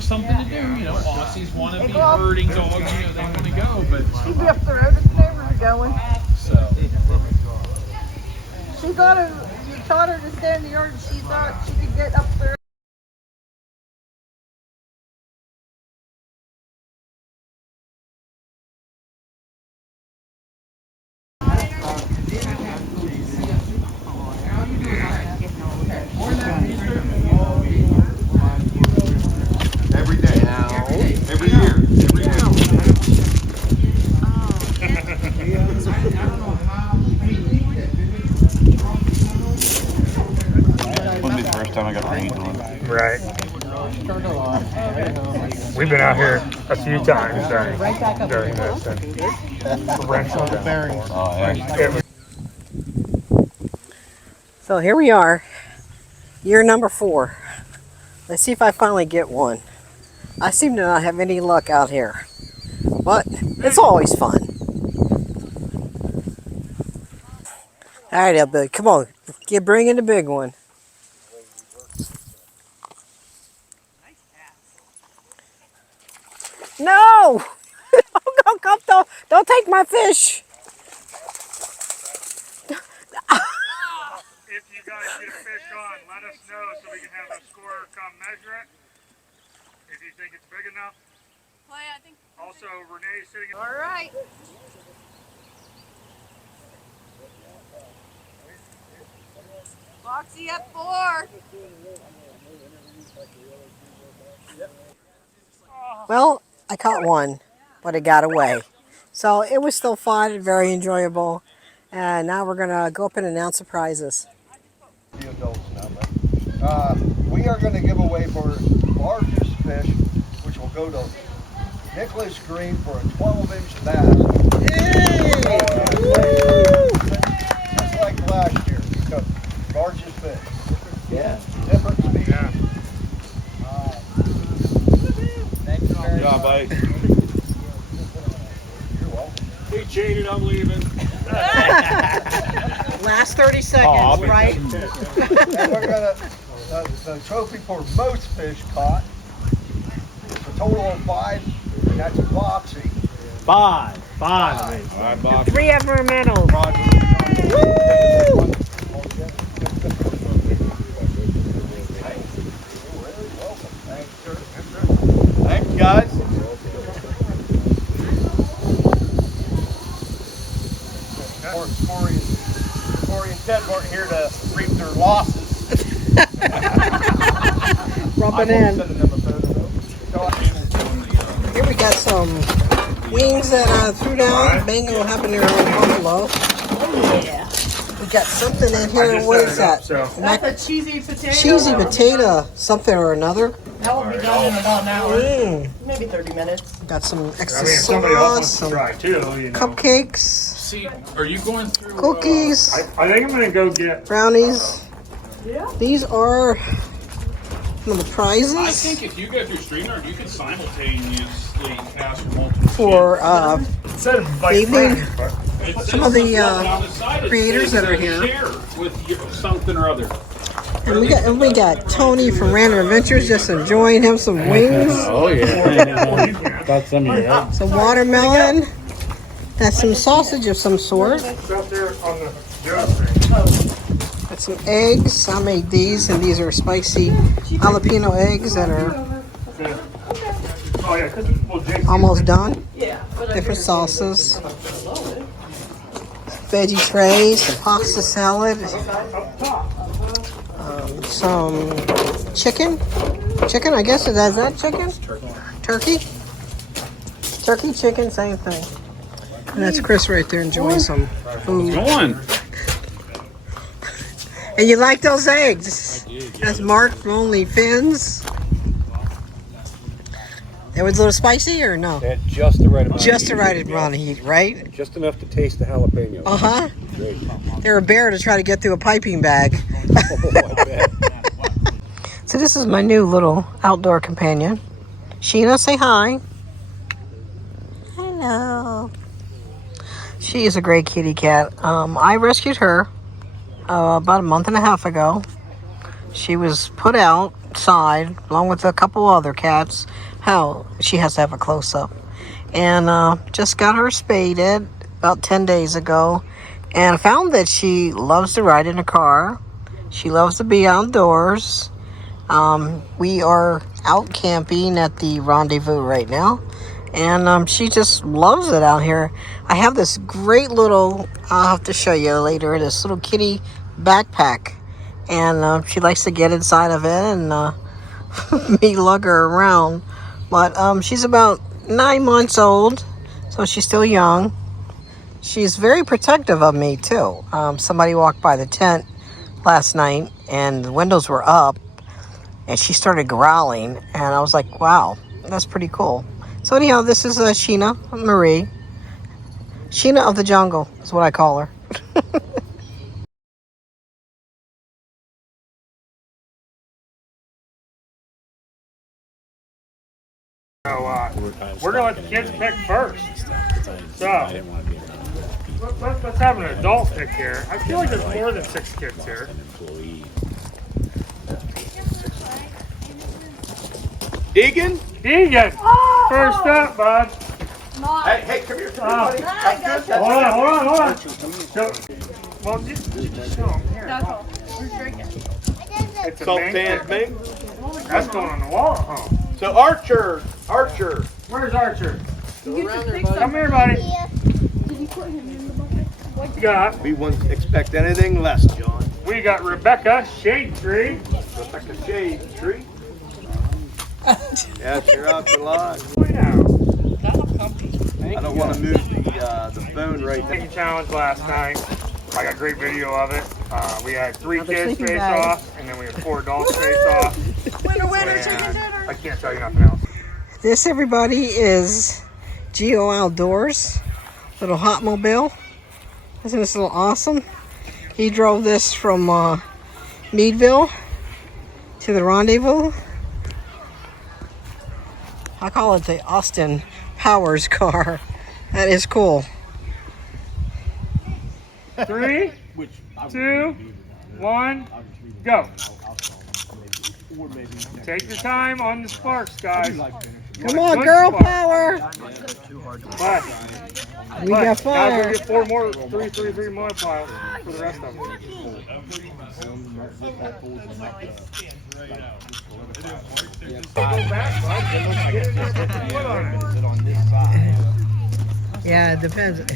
have something to do. You know, Aussies want to be herding dogs. You know, they want to go, but She'd be up the road if the neighbors are going. so. She thought you taught her to stay in the yard and she thought she could get up the road. Every day. Every year. Every year. Wouldn't be the first time I got rained on. Right. We've been out here a few times during this. Torrential downpour. Oh, yeah. It was So here we are, year number 4. Let's see if I finally get one. I seem to not have any luck out here, but it's always fun. All right, Elby, come on, bring in the big one. No! Don't take my fish. if you guys get a fish on, let us know so we can have a scorer come measure it. If you think it's big enough. Well, yeah, I think. Also, Renee's sitting. All right. Foxy at 4. Well, I caught one, but it got away. So it was still fun and very enjoyable. And now we're going to go up and announce the prizes. The adults now, but we are going to give away for largest fish, which will go to Nicholas Green for a 12-inch bass. Just like last year, because largest fish. Yeah. Different speed. Yeah. Thank you very much. buddy. You're welcome. He cheated, I'm leaving. Last 30 seconds, right? And we're gonna, the trophy for most fish caught, it's a total of 5, and that's a boxing. Five. All right, Bob. 3 of them are medals. Thank you, guys. Corey and Ted weren't here to reap their losses. Rubbing in. Here we got some wings that I threw down. Mango habanero buffalo. Oh yeah. We got something in here. What is that? That's a cheesy potato. Cheesy potato, something or another. That will be done in about an hour. Maybe 30 minutes. Got some extra Somebody else sauce, wants to some try too, you know. cupcakes, See, are you going through cookies, I think I'm gonna go get. brownies. These are some of the I prizes think if you go through StreamYard, you can simultaneously cast for multiple for It said invite evening. friends, but It says some of the, something on side. It creators says that are here. Share with something or other. And we got Tony from Random Adventures just enjoying him some wings, Oh, yeah. Got some of your some watermelon, that's some sausage of some sort, it's out there on the job. got some eggs. I made these, and these are spicy jalapeno eggs that are Oh yeah, because well, Jason. almost done. Different sauces, veggie trays, some pasta salad, some chicken. Chicken, I guess, is that chicken? Turkey? Turkey, chicken, same thing. And that's Chris right there enjoying some food. Going. And you like those eggs? That's Mark from Only Fins. It was a little spicy or no? At just the right amount. Just the right amount of heat, right? Just enough to taste the jalapeno. Uh-huh. Great. They're a bear to try to get through a piping bag. I bet. So this is my new little outdoor companion. Sheena, say hi. Hello. She is a great kitty cat. I rescued her about a month and a half ago. She was put out outside along with a couple other cats. Hell, she has to have a close-up. And just got her spaded about 10 days ago. And found that she loves to ride in a car. She loves to be outdoors. We are out camping at the Rendezvous right now. And she just loves it out here. I have this great little, I'll have to show you later, this little kitty backpack. And she likes to get inside of it and me lug her around. But she's about 9 months old, so she's still young. She's very protective of me too. Somebody walked by the tent last night and the windows were up and she started growling and I was like, wow, that's pretty cool. So anyhow, this is Sheena Marie. Sheena of the jungle is what I call her. We're gonna let the kids pick first. So let's have an adult pick here. I feel like there's more than 6 kids here. Deegan? Deegan, first up, bud. Hey, come here, buddy. Hold on. So, well, just show them here. That's all. Who's drinking? It's a Salt mink. pan mink. That's going on the wall at home. So Archer. Where's Archer? You get to pick some. Come here, buddy. Did you put him in the bucket? What you got? We wouldn't expect anything less, John. We got Rebecca Shade Tree. Rebecca Shade Tree. Yes, you're out the line. Wow. I don't want to move the phone right there. Chicken challenge last night. I got a great video of it. We had 3 Another kids sleeping face bag. off, and then we had 4 adults face off. Winner, And chicken dinner. I can't tell you nothing else. This, everybody, is Geo Outdoors, little Hotmobile. Isn't this a little awesome? He drove this from Meadville to the Rendezvous. I call it the Austin Powers car. That is cool. 3, 2, 1, go. Take your time on the sparks, guys. Come on, girl power. But We got guys, fire. we'll get 4 more, 3 more piles for the rest of them. Yeah, it depends. You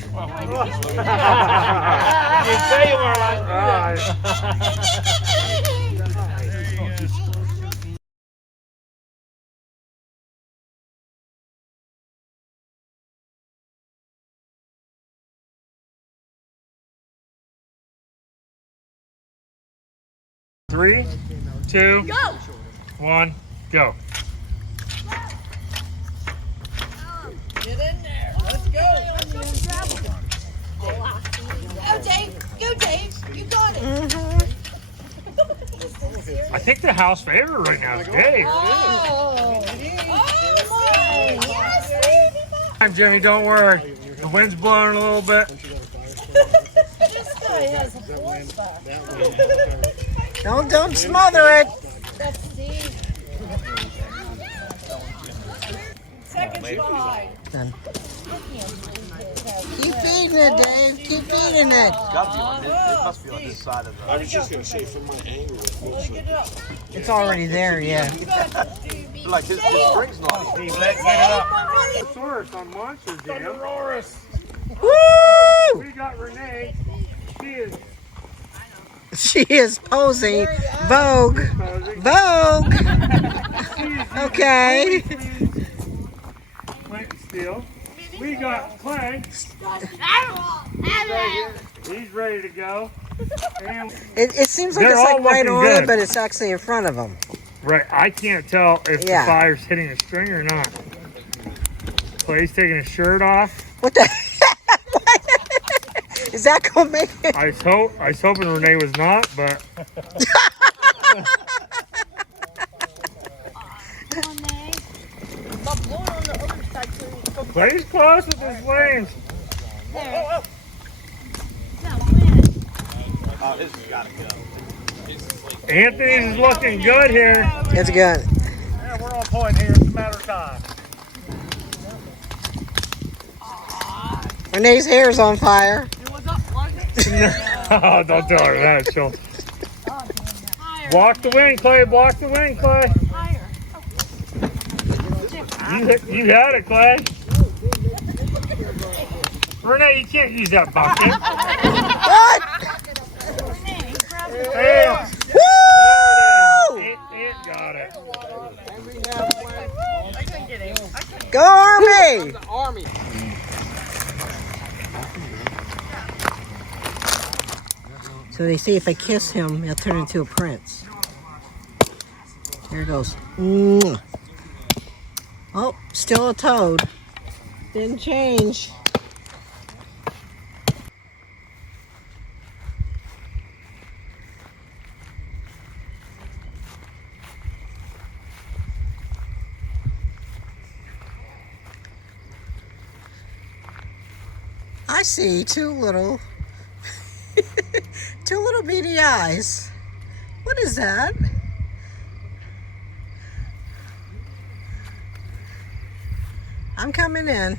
say you were like, Three, 2, 1, go. Get in there. Let's go. Go, Dave. Go, Dave. You got it. I think the house favorite right now is Dave. Oh, my. Yes, Time, Jimmy, don't worry. The wind's blowing a little bit. this guy has a voice box. Don't smother it. That's Steve. Second slide. Keep feeding it, Dave. Keep feeding it. It must be on this side of the. I was just going to say, from my angle, Get it up. It's already there, yeah. You got it, Stevie. Like his string's not. Source on Monster Jam. Woo! We got Renee. She is posing. Vogue. Vogue. Okay. Clint Steele. We got Clank. He's ready to go. And It seems like They're it's like all right looking on good. it, but it's actually in front of them. right, I can't tell if Yeah. the fire's hitting the string or not. Clay's taking his shirt off. What the? Is that gonna make it? I was hoping Renee was not, but Clay's close with his flames. Oh, this has got to go. Anthony's is looking good here. It's good. Yeah, we're on point here. It's a matter of time. Renee's hair's on fire. Oh, don't tell her that. She'll block the wind, Clay. Block the wind, Clay. You had it, Clay. Renee, you can't use that bucket. What? Bam. Woo! It got it. Go Army! So they see if they kiss him, he'll turn into a prince. Here it goes. Mwah. Oh, still a toad. Didn't change. I see two little beady eyes. What is that? I'm coming in.